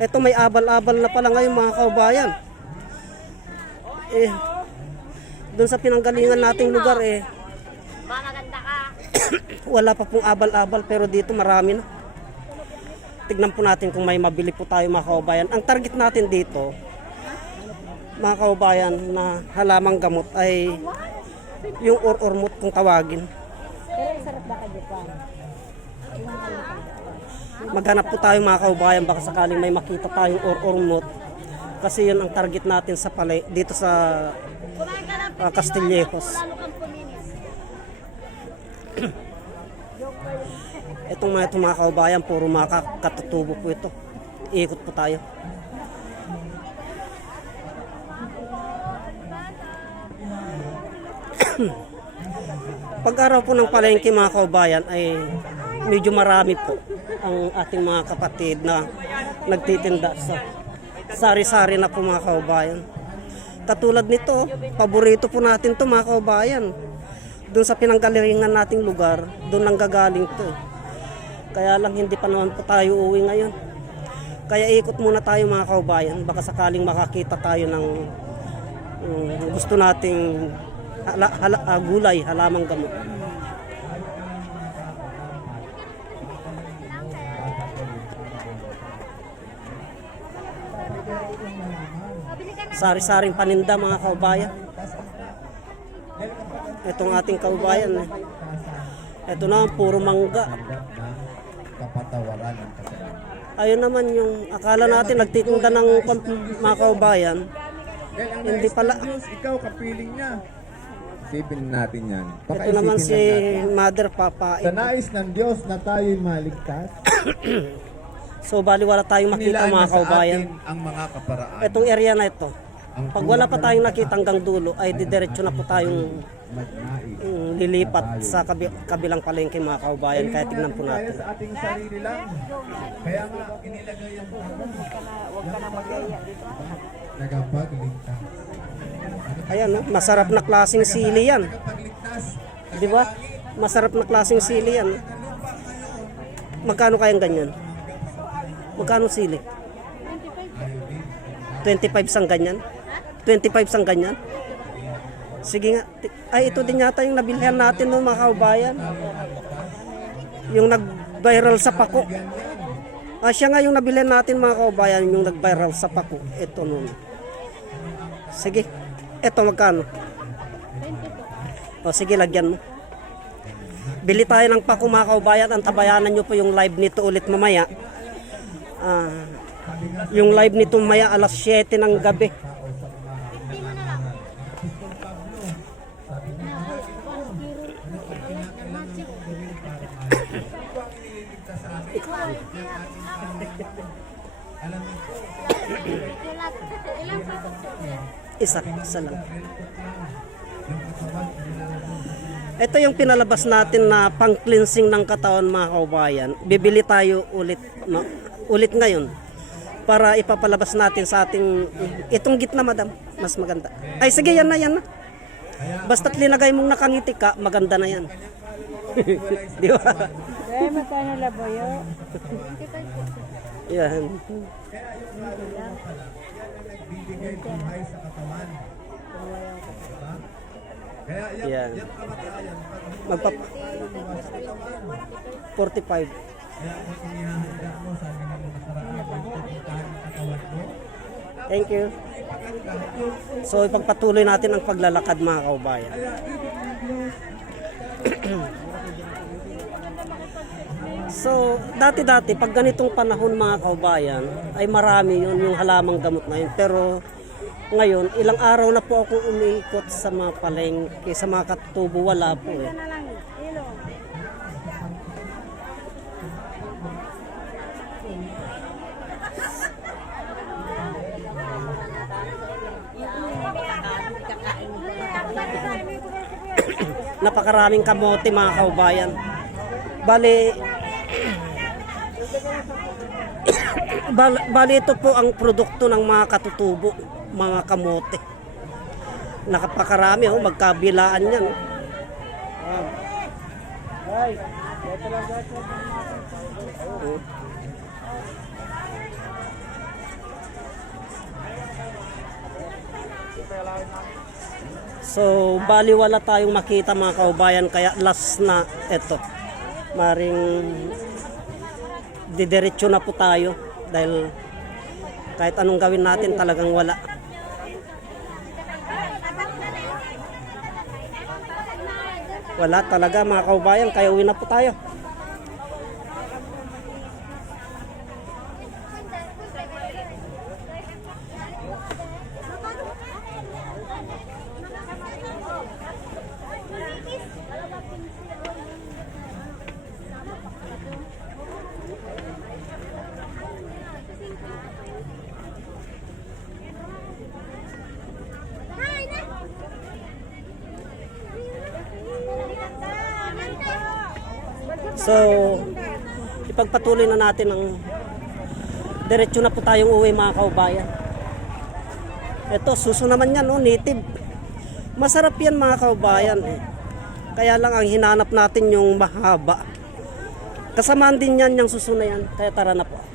Ito may abal-abal na pala ngayon mga kaubayan. Eh, doon sa pinanggalingan nating lugar eh, Ba, maganda ka. wala pa pong abal-abal pero dito marami na. Tignan po natin kung may mabili po tayo mga kaubayan. Ang target natin dito, mga kaubayan, na halamang gamot ay yung or-ormot kung tawagin. Pero sarap ba ka dito? Maghanap po tayo mga kaubayan baka sakaling may makita tayong or-ormot. Kasi yun ang target natin sa palay, dito sa uh, Castillejos. Itong mga itong mga kaubayan, puro mga ka- katutubo po ito. Iikot po tayo. Pag araw po ng palengke mga kaubayan ay medyo marami po ang ating mga kapatid na nagtitinda sa sari-sari na po mga kaubayan. Katulad nito, paborito po natin to mga kaubayan. Doon sa pinanggalingan nating lugar, doon lang gagaling to. Kaya lang hindi pa naman po tayo uwi ngayon. Kaya ikot muna tayo mga kaubayan. Baka sakaling makakita tayo ng mm, gusto nating hala, hala, ah, gulay, halamang gamot. Sari-saring paninda mga kaubayan. Itong ating kaubayan. Eh. Ito na, puro mangga. Ayun naman yung akala natin nagtitinda ng mga kaubayan. Hindi pala. ikaw kapiling niya. Isipin natin yan. Baka Ito naman si natin. Mother Papa. Sa nais ng Diyos na tayo'y maligtas, So bali wala tayong makita nilaan mga kaubayan. ang mga kaparaan. Itong area na ito. Pag wala pa tayong nakita hanggang dulo ay didiretso na po tayong mm, lilipat sa kabi- kabilang palengke mga kaubayan. Kaya tignan po natin. sa ating sarili lang. Kaya nga, inilagay ang Huwag ka na mag-iya dito. Nagapagligtas. Ayan, no? masarap na klaseng sili yan. Pagligtas, Di ba? Masarap na klaseng sili yan. Magkano kayang ganyan? Magkano sili? 25 sang ganyan? 25 sang ganyan? Sige nga. Ay, ito din yata yung nabilhan natin ng mga kaubayan. Yung nag-viral sa pako. Ah, siya nga yung nabilhan natin mga kaubayan, yung nag-viral sa pako. Ito nun. Sige. Ito magkano? O sige, lagyan mo. Bili tayo ng pako mga kaubayan. Antabayanan nyo po yung live nito ulit mamaya. Ah, yung live nito mamaya alas 7 ng gabi. Isa, isa lang. Ito yung pinalabas natin na pang-cleansing ng katawan mga kaubayan. Bibili tayo ulit, no? Ulit ngayon para ipapalabas natin sa ating itong gitna madam mas maganda. Ay sige yan na yan na. Basta't linagay mong nakangiti ka maganda na yan. Di ba? Kaya magkano laboyo? yan. Bibigay buhay sa katawan. Kaya yan, magpa 45 Kaya kung inihahanda mo, sabi nga nung nakaraan, pupuntahan ang katawan mo. Thank you. So ipagpatuloy natin ang paglalakad mga kaubayan. so dati-dati pag ganitong panahon mga kaubayan ay marami yun yung halamang gamot na yun. Pero ngayon ilang araw na po ako umiikot sa mga palengke, sa mga katubo wala po eh. napakaraming kamote mga kaubayan. Bali, bali, ito po ang produkto ng mga katutubo, mga kamote. Nakapakarami, oh, magkabilaan yan. Oh. So, bali wala tayong makita mga kaubayan kaya last na ito. Maring didiretso na po tayo dahil kahit anong gawin natin talagang wala. Wala talaga mga kaubayan kaya uwi na po tayo. So, ipagpatuloy na natin ang diretso na po tayong uwi mga kaubayan. Ito, suso naman yan, no, native. Masarap yan mga kaubayan. Eh. Kaya lang ang hinanap natin yung mahaba. Kasamaan din yan yung suso na yan. Kaya tara na po.